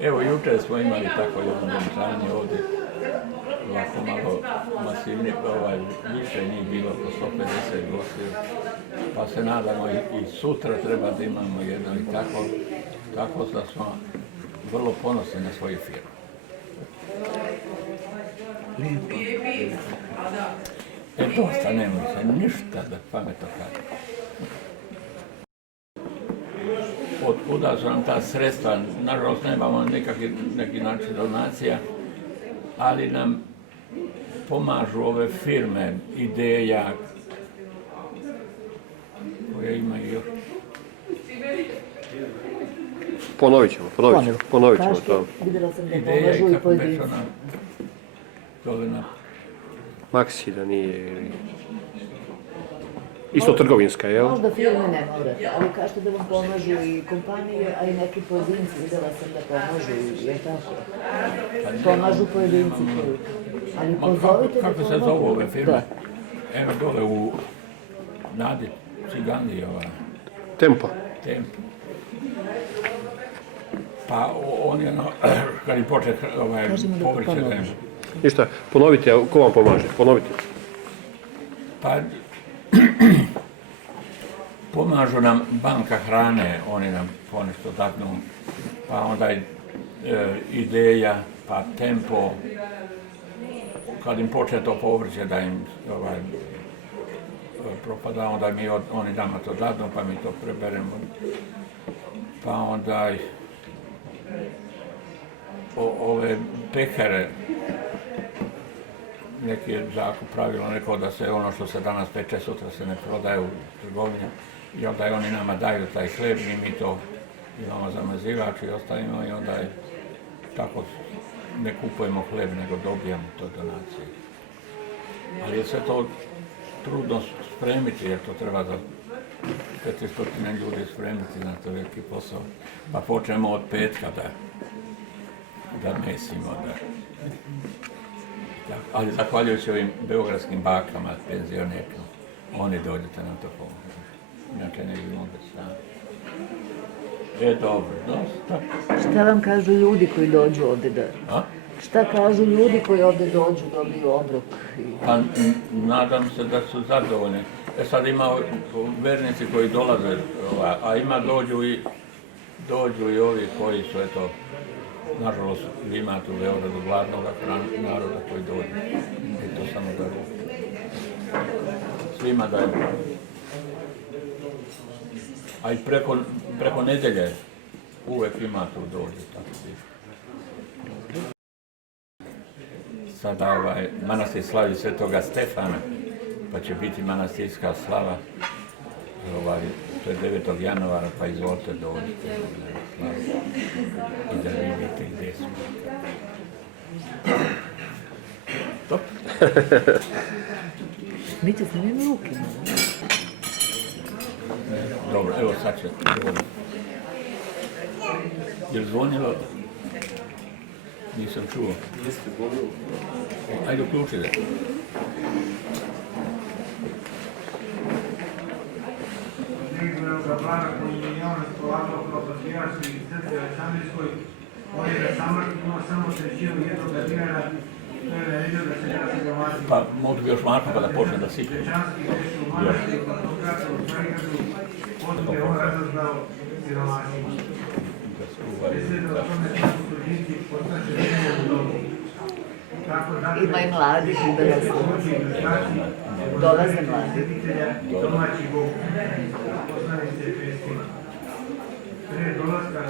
Evo, jučer smo imali tako jedno venčanje ovdje, ovako malo masivni, više njih bilo po 150 gostiju, pa se nadamo i sutra treba da imamo jedno i tako da smo vrlo ponosni na svoju firmu. Dosta nemoj se ništa da pametno kaže. Od kuda su nam ta sredstva, nažalost nemamo neki način donacija, ali nam pomažu ove firme, Ideja, koje imaju još. Ponovit ćemo to. Ideja i kako već ona zove na... Maksi da nije... Isto trgovinska, jel? Možda firme ne morate, ali kažete da vam pomažu i kompanije, a i neki pojedinci, vidjela sam da pomažu, je tako? Pomažu pojedinci koji... Ali pozovite da pomogu. Kako se zovu ove firme? Evo dole u Nadi Cigandi, Tempo. Pa oni, kad im počne povrće da im... Ništa, ponovite, ko vam pomaže? Ponovite. Pa, pomažu nam banka hrane, oni nam ponešto dadnu, pa onda Ideja, pa Tempo, kad im počne to povrće da im propada, onda oni nama to dadnu, pa mi to preberemo. Pa onda ove pekare, neki je zakon pravilo neko da se ono što se danas peče sutra se ne prodaje u trgovini i onda oni nama daju taj hleb i mi to imamo zamazivač i ostavimo i onda je tako ne kupujemo hleb nego dobijamo to donacije. Ali je sve to trudno spremiti jer to treba za 400 ljudi spremiti na to veliki posao. Pa počnemo od petka da mesimo. Ali zahvaljujući ovim beogradskim bakama, penzionerima, oni dođete na to pomoći. Inače ne bi mogli sami. Dobro, dosta. Šta vam kažu ljudi koji dođu ovdje da... Šta kažu ljudi koji ovdje dođu, dobiju obrok? Pa nadam se da su zadovoljni. Sad ima vernici koji dolaze, a dođu i ovi koji su, eto, nažalost, vi imate u Beogradu gladnog naroda koji dođu. I to samo da ruku. Svima daju. A i preko nedelje uvek ima tu dođu, tako piše. Sada manastir slavi Svetoga Stefana, pa će biti manastirska slava. To je 9. januara, pa izvolite dođite na slavu i da vidite gdje smo. Top. Mi te snimimo ruke. Dobro, evo sad će. Je li zvonilo? Nisam čuo. Ajde, uključite. Za Blaga koji je njom raspolagao kao patrijarh i crkve Aleksandrijskoj, on je da samrti imao samo trećinu jednog dinara, to je naredio da se ne se domaći. Pa mogu bi još Marko pa da počne da sipe. Večanski reši u Manastiru, pa to kratko u Starigradu, potom je on razozdao siromašnjima. Mislim da o tome kako su ljudi postače žene u domu. Ima i mladih i dolaze mladi. Domaći Bog.